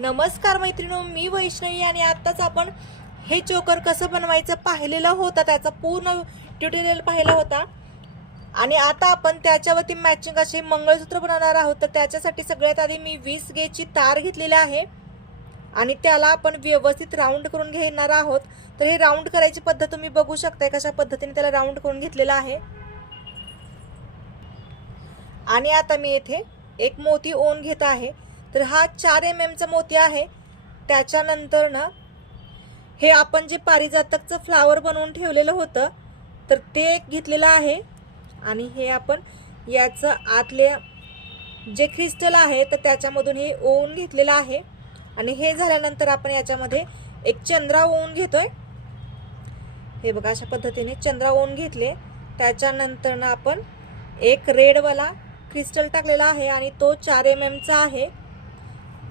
नमस्कार मैत्रिणो, मी वैष्णवी आणि आत्ताच आपण हे चोकर कसं बनवायचं पाहिलेलं होतं, त्याचा पूर्ण ट्युटोरियल पाहिला होता। आणि आता आपण त्याच्यावरती मॅचिंग असे मंगळसूत्र बनवणार आहोत। तर त्याच्यासाठी सगळ्यात आधी मी 20 गेजची तार घेतलेली आहे आणि त्याला आपण व्यवस्थित राऊंड करून घेणार आहोत। तर हे राऊंड करायची पद्धत तुम्ही बघू शकताय कशा पद्धतीने त्याला राऊंड करून घेतलेला आहे। आणि आता मी येथे एक मोती ओन घेत आहे। तर हा 4 mm चा मोती आहे। त्याच्यानंतर ना हे आपण जे पारिजातकचं फ्लावर बनवून ठेवलेलं होतं तर ते एक घेतलेलं आहे। आणि हे आपण याचं आतले जे क्रिस्टल आहे तर त्याच्यामधून हे ओन घेतलेलं आहे। आणि हे झाल्यानंतर आपण याच्यामध्ये एक चंद्रा ओन घेतोय। हे बघा अशा पद्धतीने चंद्रा ओन घेतले। त्याच्यानंतर ना आपण एक रेड वाला क्रिस्टल टाकलेला आहे आणि तो 4 mm चा आहे।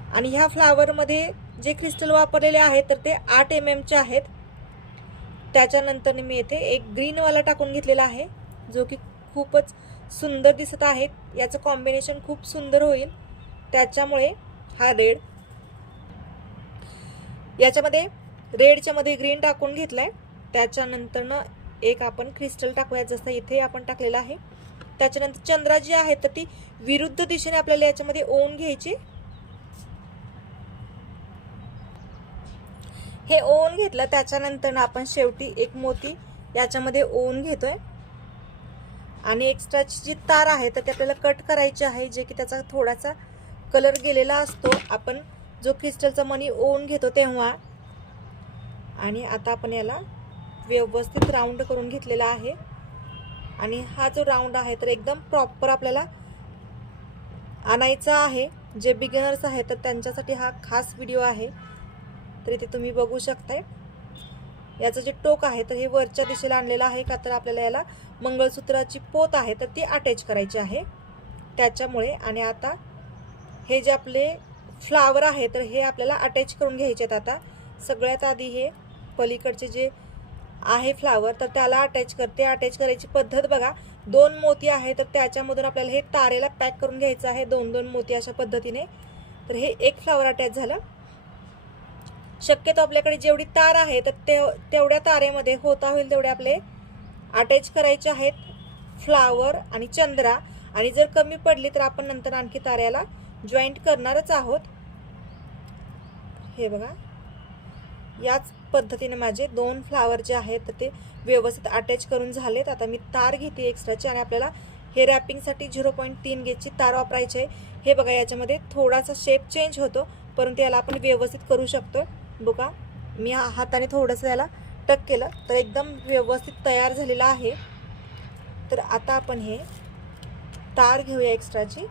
आणि ह्या फ्लावर मध्ये जे क्रिस्टल वापरलेले आहेत तर ते 8 mm चे आहेत। त्याच्यानंतर मी येथे एक ग्रीन वाला टाकून घेतलेला आहे जो की खूपच सुंदर दिसत आहे। याचं कॉम्बिनेशन खूप सुंदर होईल त्याच्यामुळे हा रेड याच्यामध्ये रेडच्या मध्ये ग्रीन टाकून घेतलाय। त्याच्यानंतर ना एक आपण क्रिस्टल टाकूया जसं इथे आपण टाकलेला आहे। त्याच्यानंतर चंद्रा जी आहे तर ती विरुद्ध दिशेने आपल्याला याच्यामध्ये ओन घ्यायची। हे ओन घेतलं त्याच्यानंतर आपण शेवटी एक मोती याच्यामध्ये ओन घेतोय आणि एक्स्ट्राची जी तार आहे तर ते आपल्याला कट करायची आहे जे की त्याचा थोडासा कलर गेलेला असतो आपण जो क्रिस्टलचा मनी ओन घेतो तेव्हा। आणि आता आपण याला व्यवस्थित राऊंड करून घेतलेला आहे। आणि हा जो राऊंड आहे तर एकदम प्रॉपर आपल्याला आणायचा आहे। जे बिगिनर्स आहेत तर त्यांच्यासाठी हा खास व्हिडिओ आहे। तर इथे तुम्ही बघू शकताय याचं जे टोक आहे तर हे वरच्या दिशेला आणलेलं आहे का तर आपल्याला याला मंगळसूत्राची पोत आहे तर ती अटॅच करायची आहे त्याच्यामुळे। आणि आता हे जे आपले फ्लावर आहे तर हे आपल्याला अटॅच करून घ्यायचे आहेत। आता सगळ्यात आधी हे पलीकडचे जे आहे फ्लावर तर त्याला अटॅच करते। अटॅच करायची पद्धत बघा, 2 मोती आहे तर त्याच्यामधून आपल्याला हे तारेला पॅक करून घ्यायचं आहे 2-2 मोती अशा पद्धतीने। तर हे एक फ्लावर अटॅच झालं। शक्यतो आपल्याकडे जेवढी तार आहे तर तेवढ्या तारेमध्ये होता होईल तेवढे आपले अटॅच करायचे आहेत फ्लावर आणि चंद्रा। आणि जर कमी पडली तर आपण नंतर आणखी ताऱ्याला जॉईंट करणारच आहोत। हे बघा याच पद्धतीने माझे 2 फ्लावर जे आहेत तर ते व्यवस्थित अटॅच करून झालेत। आता मी तार घेते एक्स्ट्राची आणि आपल्याला हे रॅपिंगसाठी 0.3 गेजची तार वापरायची आहे। हे बघा याच्यामध्ये थोडासा शेप चेंज होतो परंतु याला आपण व्यवस्थित करू शकतो। बघा मी हाताने थोडंसं याला टक केलं तर एकदम व्यवस्थित तयार झालेला आहे। तर आता आपण हे तार घेऊया एक्स्ट्राची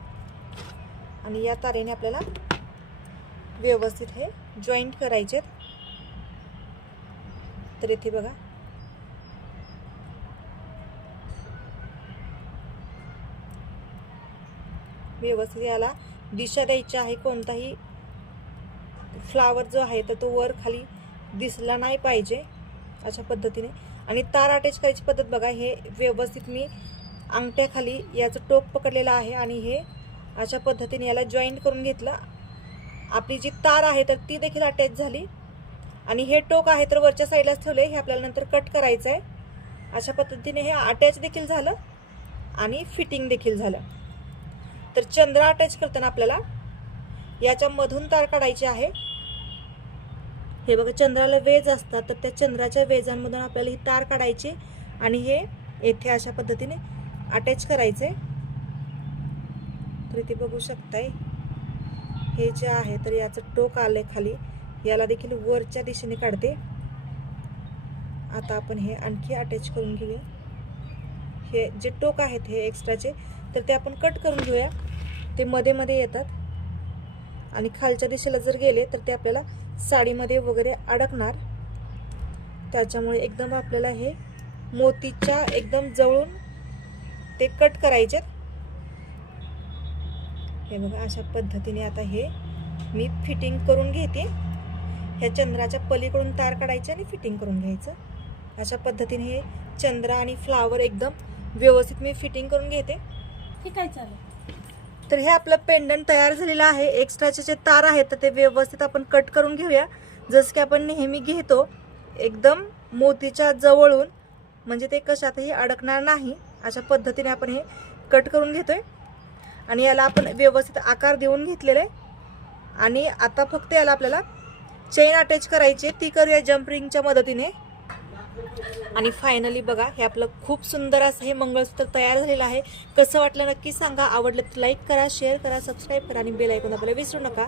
आणि या तारेने आपल्याला व्यवस्थित हे जॉईंट करायचे। तर इथे बघा व्यवस्थित याला दिशा द्यायची आहे। कोणताही फ्लावर जो आहे तर तो वर खाली दिसला नाही पाहिजे अशा पद्धतीने। आणि तार अटॅच करायची पद्धत बघा, हे व्यवस्थित मी अंगठ्याखाली याचं टोक पकडलेलं आहे आणि हे अशा पद्धतीने याला जॉईंट करून घेतलं। आपली जी तार आहे तर ती देखील अटॅच झाली आणि हे टोक आहे तर वरच्या साईडलाच ठेवले, हे आपल्याला नंतर कट करायचं आहे। अशा पद्धतीने हे अटॅच देखील झालं आणि फिटिंग देखील झालं। तर चंद्रा अटॅच करताना आपल्याला याच्या मधून तार काढायची आहे। हे बघा चंद्राला वेज असतात तर त्या चंद्राच्या वेजांमधून आपल्याला ही तार काढायची आणि हे येथे अशा पद्धतीने अटॅच करायचे। तर इथे बघू शकताय हे जे आहे तर याचं टोक आले खाली, याला देखील वरच्या दिशेने काढते। आता आपण हे आणखी अटॅच करून घेऊया। हे जे टोक आहेत हे एक्स्ट्राचे तर ते आपण कट करून घेऊया, ते मध्ये मध्ये येतात आणि खालच्या दिशेला जर गेले तर ते आपल्याला साडीमध्ये वगैरे अडकणार। त्याच्यामुळे एकदम आपल्याला हे मोतीच्या एकदम जवळून ते कट करायचे। हे बघा अशा पद्धतीने आता हे मी फिटिंग करून घेते। ह्या चंद्राच्या पलीकडून तार काढायची आणि फिटिंग करून घ्यायचं। अशा पद्धतीने हे चंद्रा आणि फ्लावर एकदम व्यवस्थित मी फिटिंग करून घेते। ठीक आहे चालेल। तर हे आपलं पेंडंट तयार झालेलं आहे. एक्स्ट्राचे जे तार आहेत तर ते व्यवस्थित आपण कट करून घेऊया, जसं की आपण नेहमी घेतो, एकदम मोतीच्या जवळून, म्हणजे ते कशातही अडकणार नाही. अशा पद्धतीने आपण हे कट करून घेतोय आणि याला आपण व्यवस्थित आकार देऊन घेतलेला आहे. आणि आता फक्त याला आपल्याला चेन अटॅच करायची, ती करूया जम्प रिंगच्या मदतीने. आणि फायनली बघा, हे आपलं खूप सुंदर असं हे मंगळसूत्र तयार झालेलं आहे. कसं वाटलं नक्की सांगा. आवडलं तर लाईक करा, शेअर करा, सबस्क्राईब करा आणि बेल आयकॉन दाबायला विसरू नका.